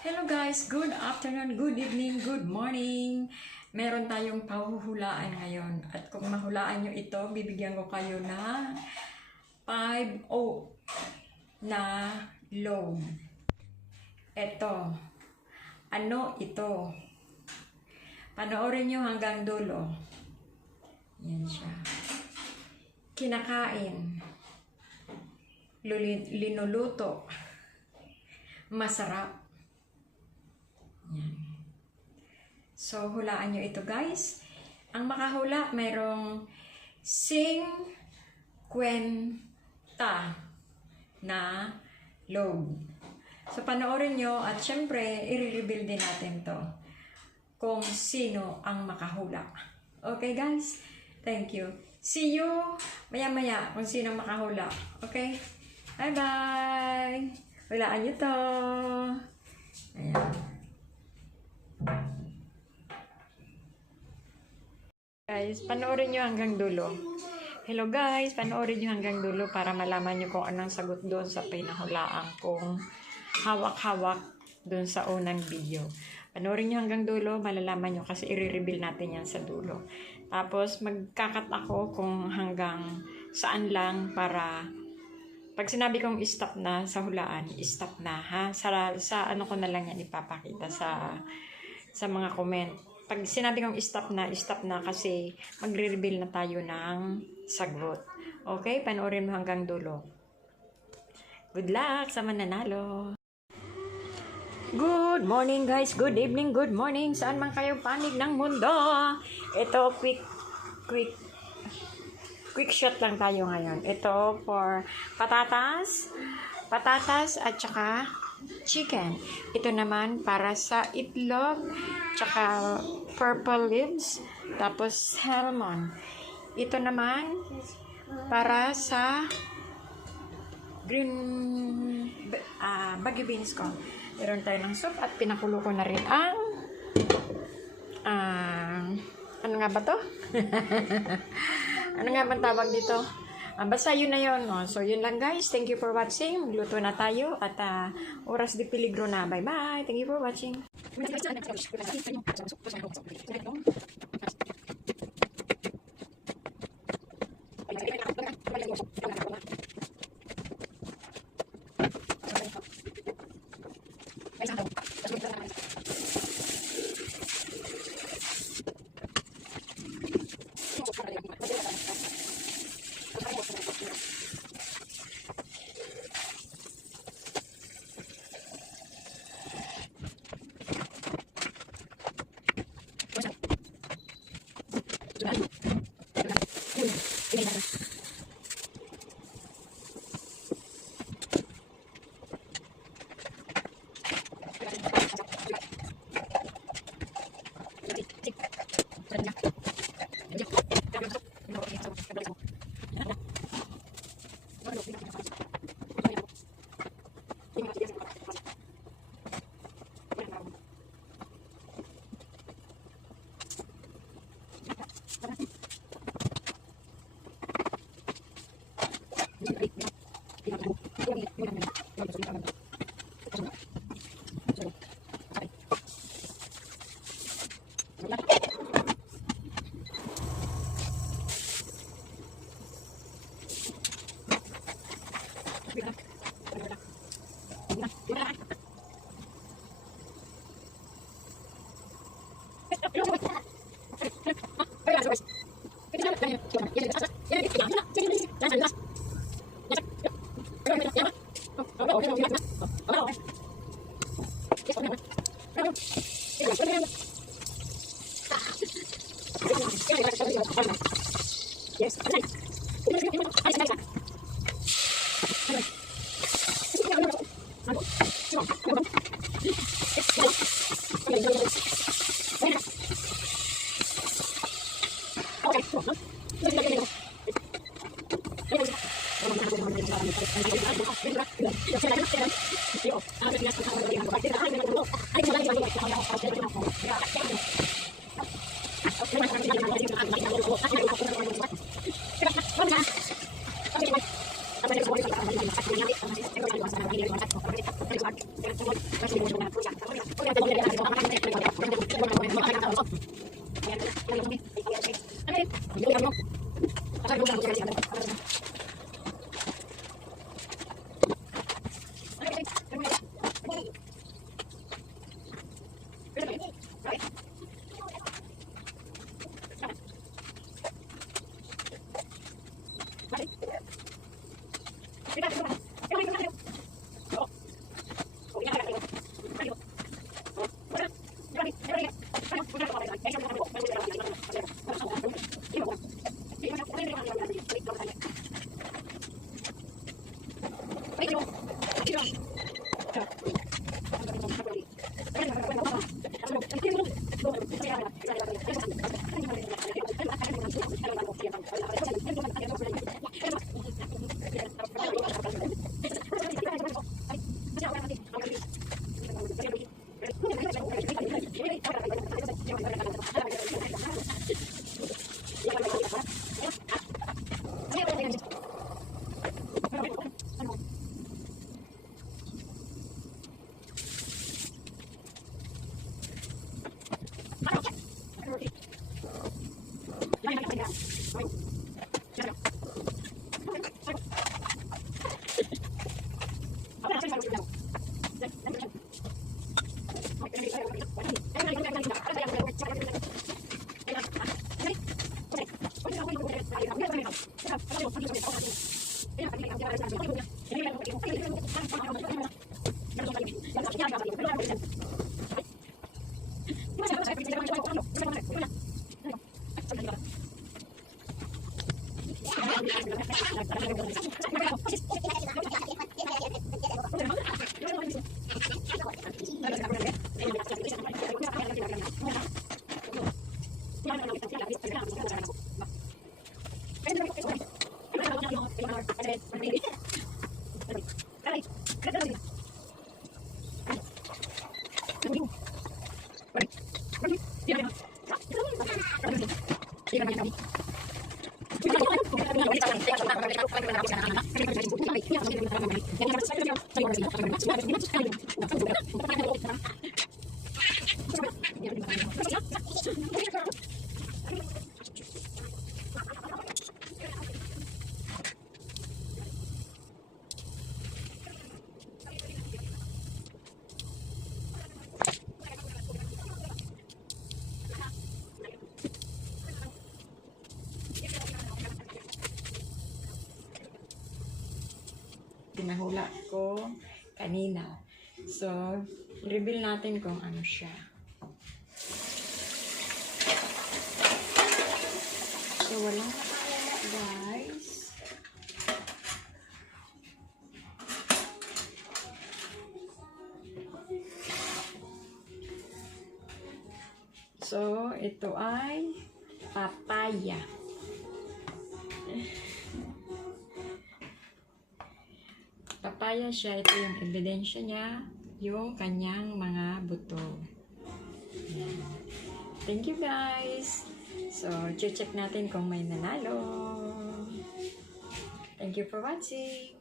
Hello guys, good afternoon, good evening, good morning. Meron tayong pahuhulaan ngayon. At kung mahulaan nyo ito, bibigyan ko kayo ng 5-0 na load. Ito. Ano ito? Panoorin nyo hanggang dulo. Yan siya. Kinakain. Linuluto. Masarap. Yan. So, hulaan nyo ito guys. Ang makahula, mayroong 50 na load. So, panoorin nyo at syempre, i-reveal din natin to kung sino ang makahula. Okay guys? Thank you. See you maya-maya kung sino makahula. Okay? Bye-bye! Hulaan nyo to. Ayan. Guys, panoorin nyo hanggang dulo. Hello guys, panoorin nyo hanggang dulo para malaman nyo kung anong sagot doon sa pinahulaan kong hawak-hawak doon sa unang video. Panoorin nyo hanggang dulo, malalaman nyo kasi i-reveal natin yan sa dulo. Tapos magkakat ako kung hanggang saan lang para pag sinabi kong stop na sa hulaan, stop na ha. Sa ano ko na lang yan ipapakita sa mga comment. Pag sinabi kong stop na kasi magre-reveal na tayo ng sagot. Okay, panoorin mo hanggang dulo. Good luck sa mananalo. Good morning guys, good evening, good morning. Saan man kayo panig ng mundo. Ito quick shot lang tayo ngayon. Ito for patatas at saka chicken. Ito naman para sa itlog, tsaka purple leaves, tapos salmon. Ito naman para sa green baggy beans ko. Meron tayo ng soup at pinakulo ko na rin ang ano nga ba to? Ano nga bang tawag dito? Basta yun na yun. So, yun lang guys. Thank you for watching. Magluto na tayo. At oras de peligro na. Bye-bye. Thank you for watching. Pinahula ko kanina. So, reveal natin kung ano siya. So, walang nakakala, guys. So, ito ay papaya. Papaya siya, ito yung ebidensya niya, yung kanyang mga buto. Ayan. Thank you guys! So, check natin kung may nanalo. Thank you for watching!